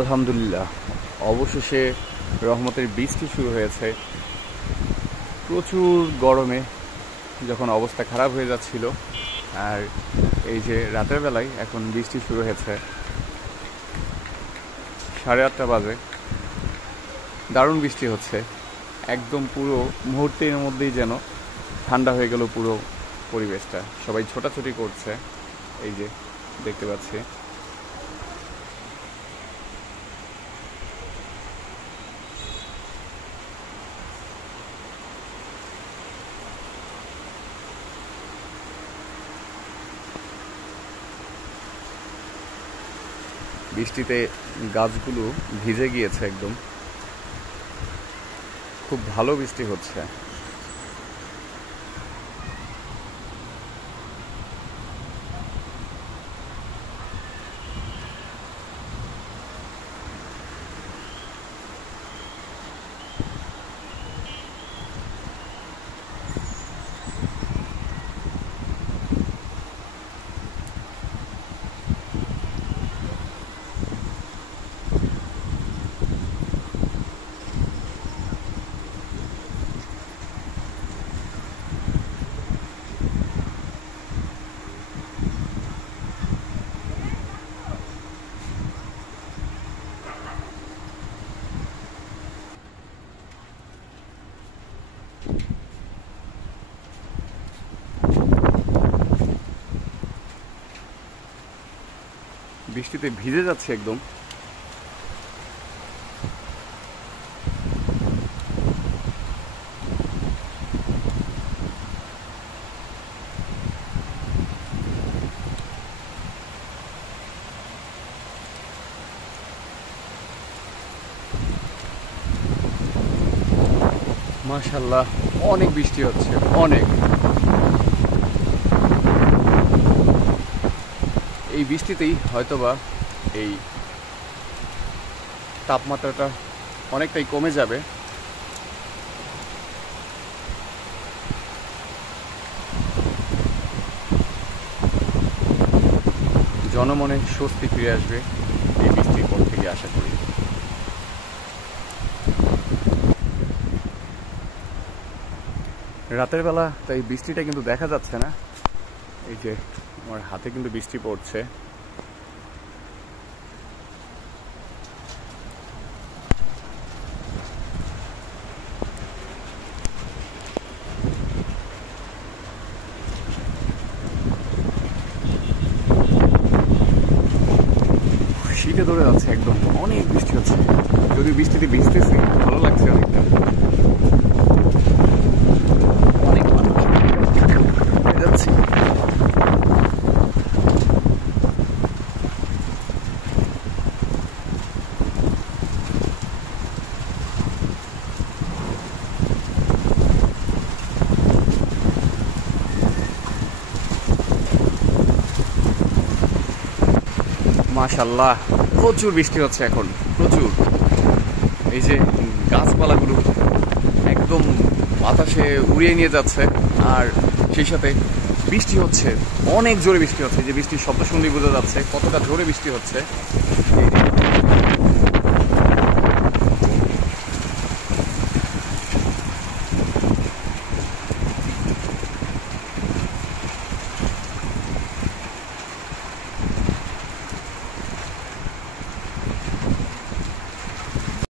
আলহামদুলিল্লাহ, অবশেষে রহমতের বৃষ্টি শুরু হয়েছে। প্রচুর গরমে যখন অবস্থা খারাপ হয়ে যাচ্ছিল, আর এই যে রাতের বেলায় এখন বৃষ্টি শুরু হয়েছে। 8:30 বাজে, দারুণ বৃষ্টি হচ্ছে। একদম পুরো মুহূর্তের মধ্যেই যেন ঠান্ডা হয়ে গেল পুরো পরিবেশটা। সবাই ছোটাছুটি করছে, এই যে দেখতে পাচ্ছি। বৃষ্টিতে গাছগুলো ভিজে গিয়েছে একদম। খুব ভালো বৃষ্টি হচ্ছে। বৃষ্টিতে ভিজে যাচ্ছে একদম। মাশাআল্লাহ, অনেক বৃষ্টি হচ্ছে, অনেক। এই বৃষ্টিতেই হয়তোবা এই তাপমাত্রাটা অনেকটাই কমে যাবে। জনমনে স্বস্তি ফিরে আসবে এই বৃষ্টির পর থেকে, আশা করি। রাতের বেলা তাই বৃষ্টিটা কিন্তু দেখা যাচ্ছে না। এই যে আমার হাতে কিন্তু বৃষ্টি পড়ছে। শীতে ধরে যাচ্ছে একদম, অনেক বৃষ্টি হচ্ছে। যদি বৃষ্টিতে ভিজতেছি, ভালো লাগছে অনেকটা। অনেক মানুষ যাচ্ছে। মাশাআল্লাহ, প্রচুর বৃষ্টি হচ্ছে এখন, প্রচুর। এই যে গাছপালাগুলো একদম বাতাসে উড়িয়ে নিয়ে যাচ্ছে, আর সেই সাথে বৃষ্টি হচ্ছে, অনেক জোরে বৃষ্টি হচ্ছে। যে বৃষ্টির শব্দ শুনলেই বোঝা যাচ্ছে কতটা জোরে বৃষ্টি হচ্ছে।